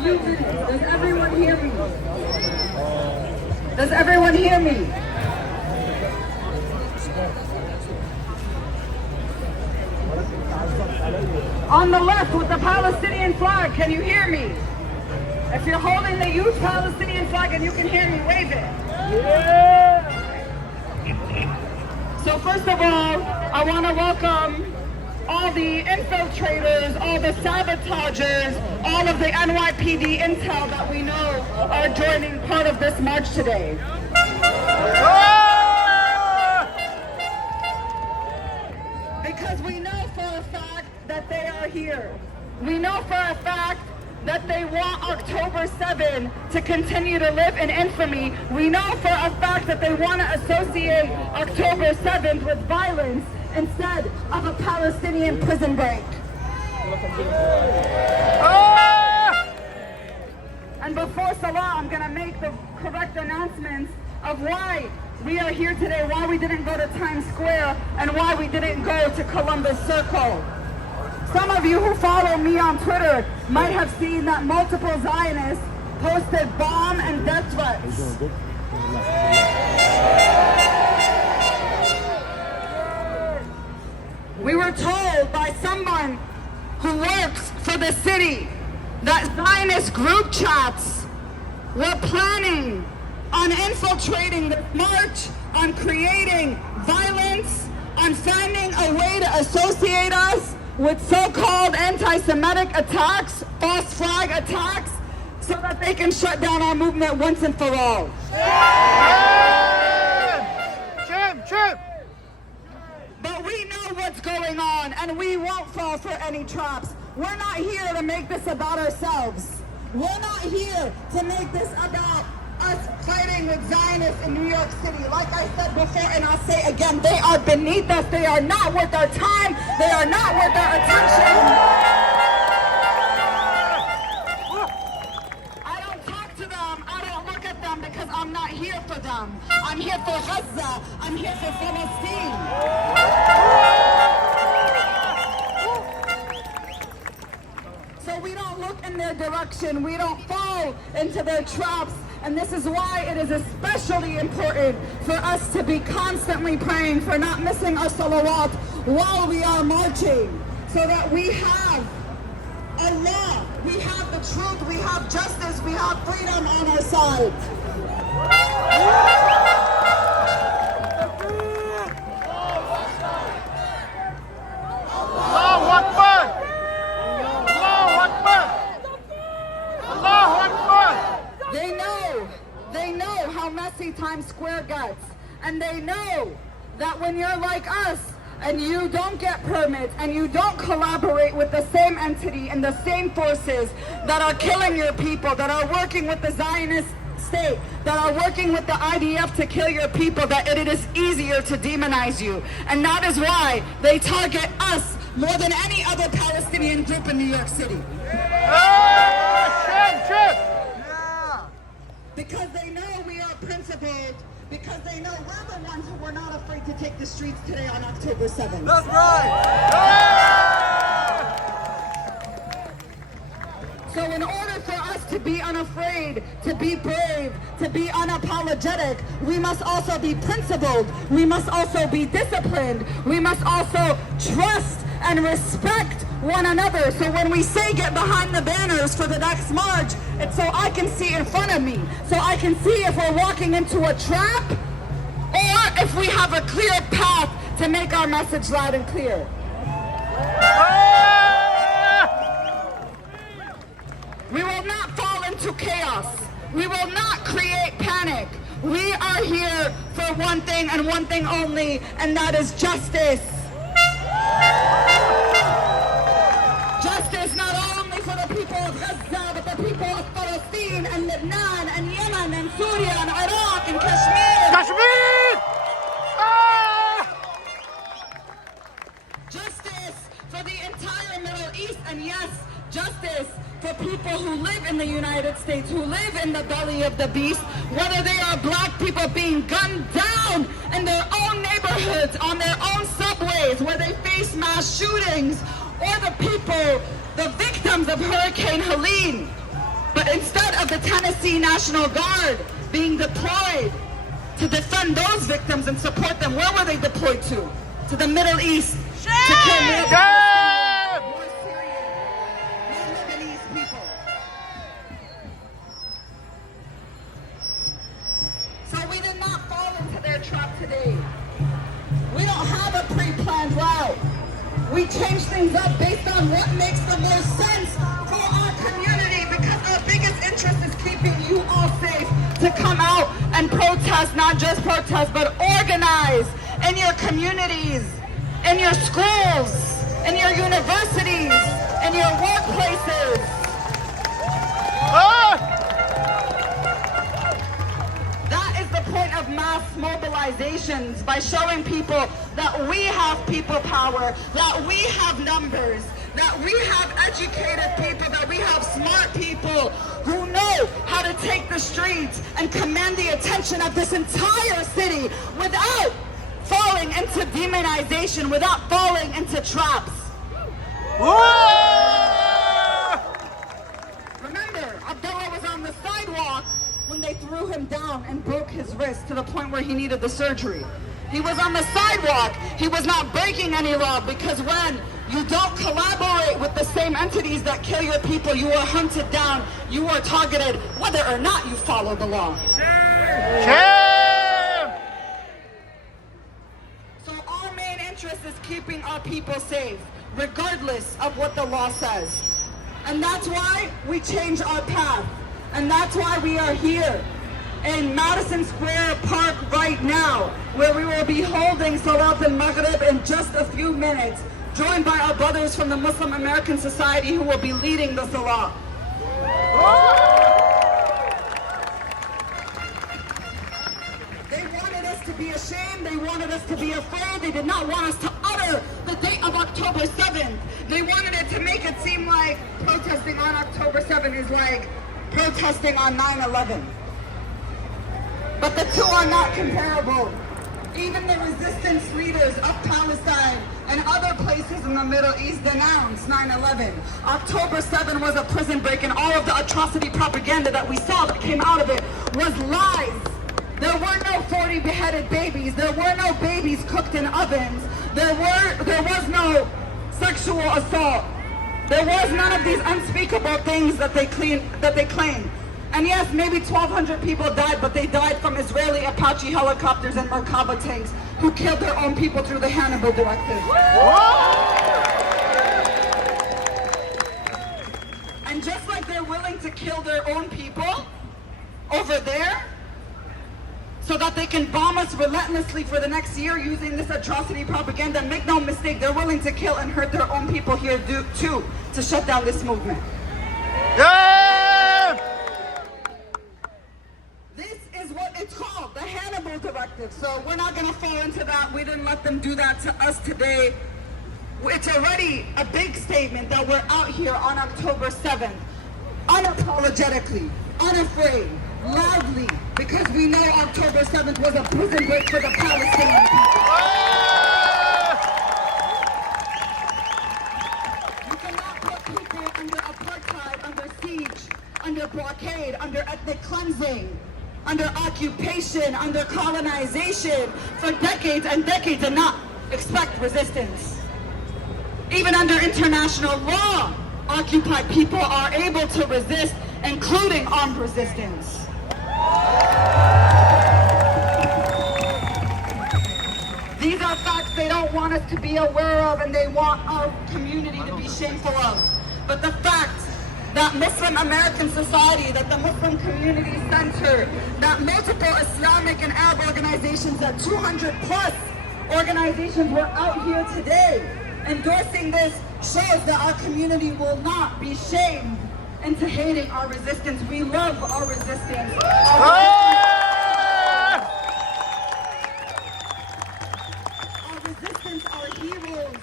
3 minutes. Does everyone hear me? Does everyone hear me? On the left with the Palestinian flag, can you hear me? If you're holding the huge Palestinian flag and you can hear me, wave it. Yeah. So first of all, I want to welcome all the infiltrators, all the sabotagers, all of the NYPD intel that we know are joining part of this march today. Because we know for a fact that they are here. We know for a fact that they want October 7 to continue to live in infamy. We know for a fact that they want to associate October 7th with violence instead of a Palestinian prison break. And before Salah, I'm going to make the correct announcements of why we are here today, why we didn't go to Times Square, and why we didn't go to Columbus Circle. Some of you who follow me on Twitter might have seen that multiple Zionists posted bomb and death threats. We were told by someone who works for the city that Zionist group chats were planning on infiltrating the march, on creating violence, on finding a way to associate us with so-called anti-Semitic attacks, false flag attacks, so that they can shut down our movement once and for all. But we know what's going on, and we won't fall for any traps. We're not here to make this about ourselves. We're not here to make this about us fighting with Zionists in New York City. Like I said before, and I'll say again, they are beneath us. They are not worth our time. They are not worth our attention. I don't talk to them. I don't look at them because I'm not here for them. I'm here for Gaza. I'm here for Palestine. So we don't look in their direction. We don't fall into their traps. And this is why it is especially important for us to be constantly praying for not missing our salawat while we are marching, so that we have Allah, we have the truth, we have justice, we have freedom on our side. Allahu Akbar! Allahu Akbar! Allahu Akbar! They know how messy Times Square gets, and they know that when you're like us and you don't get permits and you don't collaborate with the same entity and the same forces that are killing your people, that are working with the Zionist state, that are working with the IDF to kill your people, that it is easier to demonize you. And that is why they target us more than any other Palestinian group in New York City. Because they know we are principled, because they know we're the ones who were not afraid to take the streets today on October 7th. That's right! So in order for us to be unafraid, to be brave, to be unapologetic, we must also be principled. We must also be disciplined. We must also trust and respect one another. So when we say get behind the banners for the next march, it's so I can see in front of me, so I can see if we're walking into a trap or if we have a clear path to make our message loud and clear. We will not fall into chaos. We will not create panic. We are here for one thing and one thing only, and that is justice. Justice not only for the people of Gaza, but the people of Palestine and Lebanon and Yemen and Syria and Iraq and Kashmir. Kashmir! Justice for the entire Middle East, and yes, justice for people who live in the United States, who live in the belly of the beast, whether they are black people being gunned down in their own neighborhoods, on their own subways, where they face mass shootings, or the people, the victims of Hurricane Helene. the Tennessee National Guard being deployed to defend those victims and support them. Where were they deployed to? To the Middle East. To kill more Shame! more Syrian, more Lebanese people. So we did not fall into their trap today. We don't have a pre-planned route. We change things up based on what makes the most sense for our community, because our biggest interest is keeping you all safe to come out and protest, not just protest, but organize in your communities, in your schools, in your universities, in your workplaces. Ah! That is the point of mass mobilizations, by showing people that we have people power, that we have numbers, that we have educated people, that we have smart people who know how to take the streets and command the attention of this entire city without falling into demonization, without falling into traps. Ah! Remember, Abdullah was on the sidewalk when they threw him down and broke his wrist to the point where he needed the surgery. He was on the sidewalk. He was not breaking any law, because when you don't collaborate with the same entities that kill your people, you are hunted down, you are targeted, whether or not you follow the law. Shame! So our main interest is keeping our people safe, regardless of what the law says. And that's why we change our path. And that's why we are here in Madison Square Park right now, where we will be holding Salat al-Maghrib in just a few minutes, joined by our brothers from the Muslim American Society who will be leading the Salah. They wanted us to be ashamed, they wanted us to be afraid, they did not want us to utter the date of October 7th. They wanted it to make it seem like protesting on October 7th is like protesting on 9/11. But the two are not comparable. Even the resistance leaders of Palestine and other places in the Middle East denounced 9/11. October 7 was a prison break, and all of the atrocity propaganda that we saw that came out of it was lies. There were no 40 beheaded babies. There were no babies cooked in ovens. There was no sexual assault. There was none of these unspeakable things that they claim. And yes, maybe 1,200 people died, but they died from Israeli Apache helicopters and Merkava tanks who killed their own people through the Hannibal Directive. And just like they're willing to kill their own people over there so that they can bomb us relentlessly for the next year using this atrocity propaganda, make no mistake, they're willing to kill and hurt their own people here too to shut down this movement. Yeah! This is what it's called, the Hannibal Directive. So we're not going to fall into that. We didn't let them do that to us today. It's already a big statement that we're out here on October 7th, unapologetically, unafraid, loudly, because we know October 7th was a prison break for the Palestinian people. You cannot put people under apartheid, under siege, under blockade, under ethnic cleansing, under occupation, under colonization for decades and decades and not expect resistance. Even under international law, occupied people are able to resist, including armed resistance. These are facts they don't want us to be aware of, and they want our community to be shameful of. But the fact that Muslim American Society, that the Muslim Community Center, that multiple Islamic and Arab organizations, that 200 plus organizations were out here today endorsing this, shows that our community will not be shamed into hating our resistance. We love our resistance. Our resistance are heroes.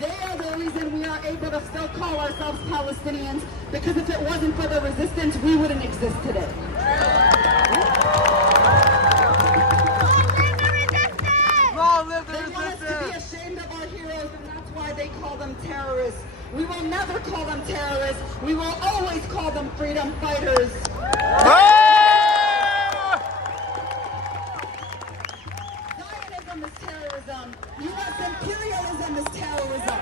They are the reason we are able to still call ourselves Palestinians, because if it wasn't for the resistance, we wouldn't exist today. Long live the They want us to be resistance! ashamed of our heroes, and that's why they call them terrorists. We will never call them terrorists. We will always call them freedom fighters. Zionism is terrorism. U.S. imperialism is terrorism.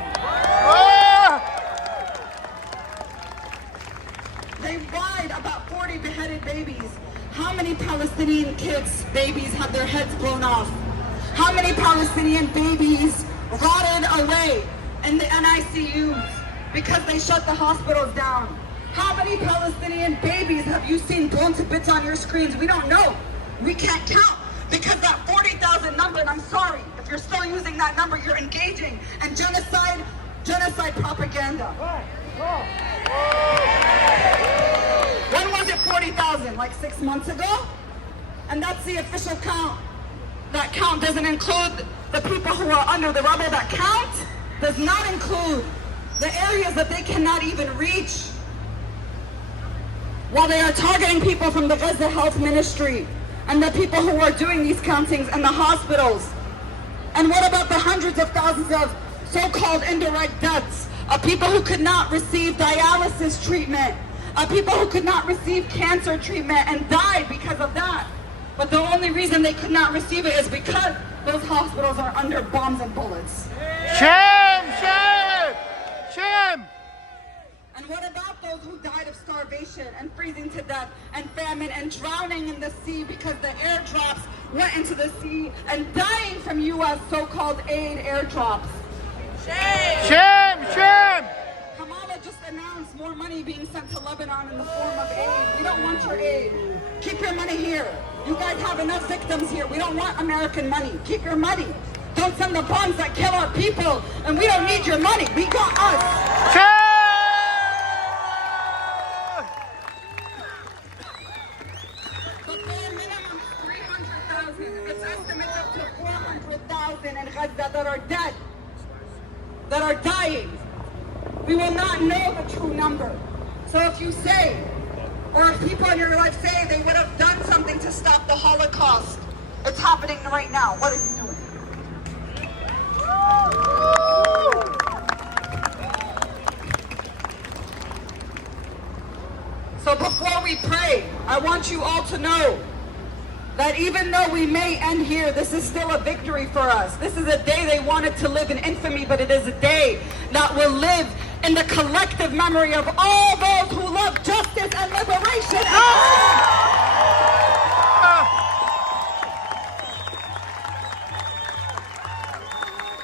They lied about 40 beheaded babies. How many Palestinian kids, babies, have their heads blown off? How many Palestinian babies rotted away in the NICUs because they shut the hospitals down? How many Palestinian babies have you seen blown to bits on your screens? We don't know. We can't count because that 40,000 number, and I'm sorry, if you're still using that number, you're engaging in genocide propaganda. When was it 40,000? Like 6 months ago? And that's the official count. That count doesn't include the people who are under the rubble. That count does not include the areas that they cannot even reach. While they are targeting people from the Gaza Health Ministry and the people who are doing these countings in the hospitals. And what about the hundreds of thousands of so-called indirect deaths of people who could not receive dialysis treatment, of people who could not receive cancer treatment and died because of that? But the only reason they could not receive it is because those hospitals are under bombs and bullets. Shame! Shame! Shame! And what about those who died of starvation and freezing to death and famine and drowning in the sea because the airdrops went into the sea and dying from U.S. so-called aid airdrops? Shame! Shame! Shame! Kamala just announced more money being sent to Lebanon in the form of aid. We don't want your aid. Keep your money here. You guys have enough victims here. We don't want American money. Keep your money. Don't send the bombs that kill our people. And we don't need your money. We got us. Shame! The bare minimum is 300,000. It's estimated up to 400,000 in Gaza that are dead, that are dying. We will not know the true number. So if you say, or if people in your life say they would have done something to stop the Holocaust, it's happening right now. What are you doing? So before we pray, I want you all to know that even though we may end here, this is still a victory for us. This is a day they wanted to live in infamy, but it is a day that will live in the collective memory of all those who love justice and liberation.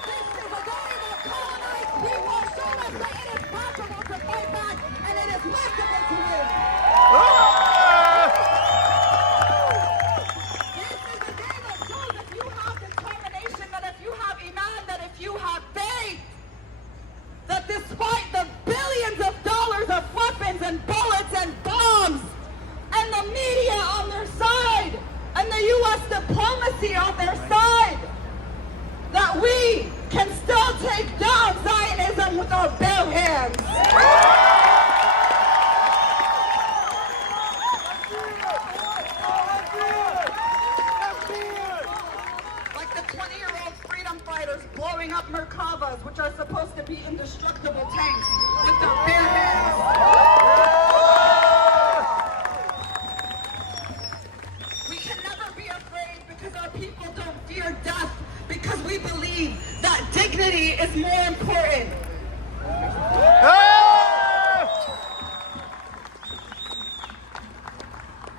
This is a day that colonized people showed us that it is possible to fight back and it is possible to live. This is a day that shows if you have determination, that if you have iman, that if you have faith, that despite the billions of dollars of weapons and bullets and bombs and the media on their side and the U.S. diplomacy on their side, that we can still take down Zionism with our bare hands. Like the 20-year-old freedom fighters blowing up Merkavas, which are supposed to be indestructible tanks, with their bare hands. We can never be afraid because our people don't fear death, because we believe that dignity is more important.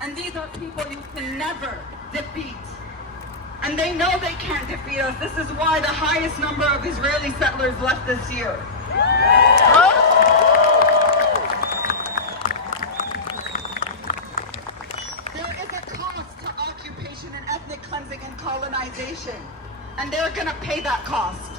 And these are people you can never defeat. And they know they can't defeat us. This is why the highest number of Israeli settlers left this year. There is a cost to occupation and ethnic cleansing and colonization. And they're going to pay that cost.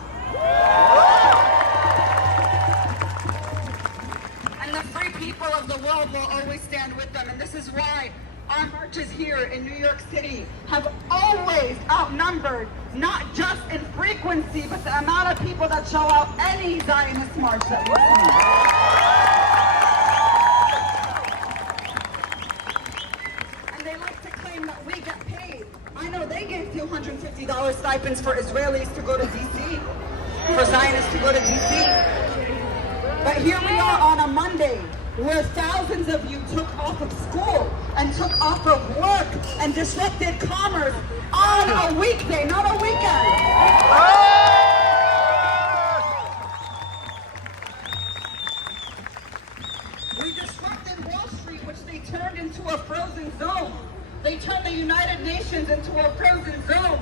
And the free people of the world will always stand with them. And this is why our marches here in New York City have always outnumbered, not just in frequency, but the amount of people that show out any Zionist march that we see. And they like to claim that we get paid. I know they gave $250 stipends for Israelis to go to D.C., for Zionists to go to D.C. But here we are on a Monday where thousands of you took off of school and took off of work and disrupted commerce on a weekday, not a weekend. We disrupted Wall Street, which they turned into a frozen zone. They turned the United Nations into a frozen zone.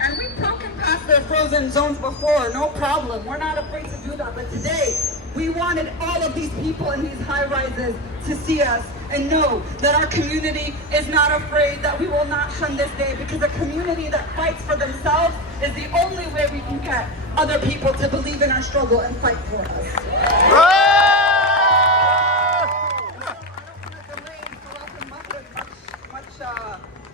And we've broken past their frozen zones before, no problem. We're not afraid to do that. But today, we wanted all of these people in these high rises to see us and know that our community is not afraid, that we will not shun this day, because a community that fights for themselves is the only way we can get other people to believe in our struggle and fight for us.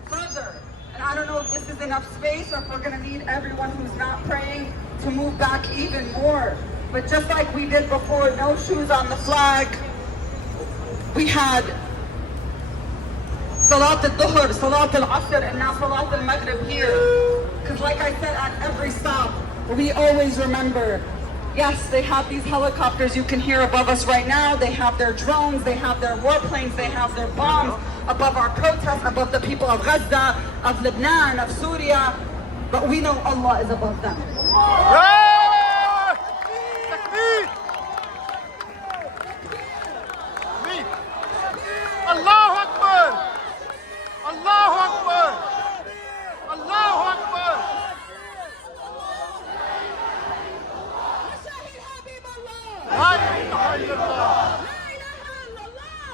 Further, and I don't know if this is enough space or if we're going to need everyone who's not praying to move back even more. But just like we did before, no shoes on the flag. We had Salat al-Dhuhr, Salat al-Asr, and now Salat al-Maghrib here. Because like I said, at every stop, we always remember, yes, they have these helicopters you can hear above us right now. They have their drones, they have their warplanes, they have their bombs above our protests, above the people of Gaza, of Lebanon, of Syria. But we know Allah is above them. Allahu Akbar! Allahu Akbar! Allahu Akbar! La ilaha illallah!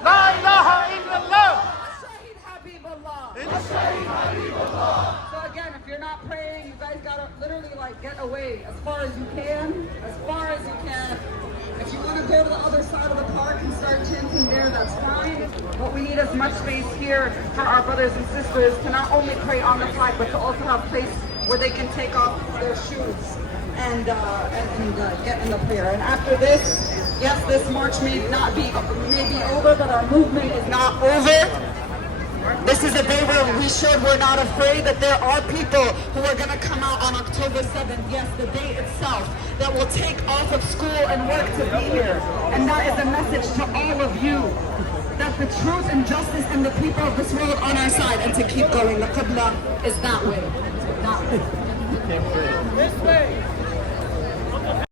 La ilaha illallah! So again, if you're not praying, you guys gotta literally like get away as far as you can, as far as you can. If you want to go to the other side of the park and start chanting there, that's fine. But we need as much space here for our brothers and sisters to not only pray on the flag, but to also have place where they can take off their shoes and get in the prayer. And after this, yes, this march may be over, but our movement is not over. This is a day where we showed we're not afraid, that there are people who are going to come out on October 7th, yes, the day itself, that will take off of school and work to be here. And that is a message to all of you, that the truth and justice and the people of this world on our side, and to keep going. The Qibla is that way. That way. This way!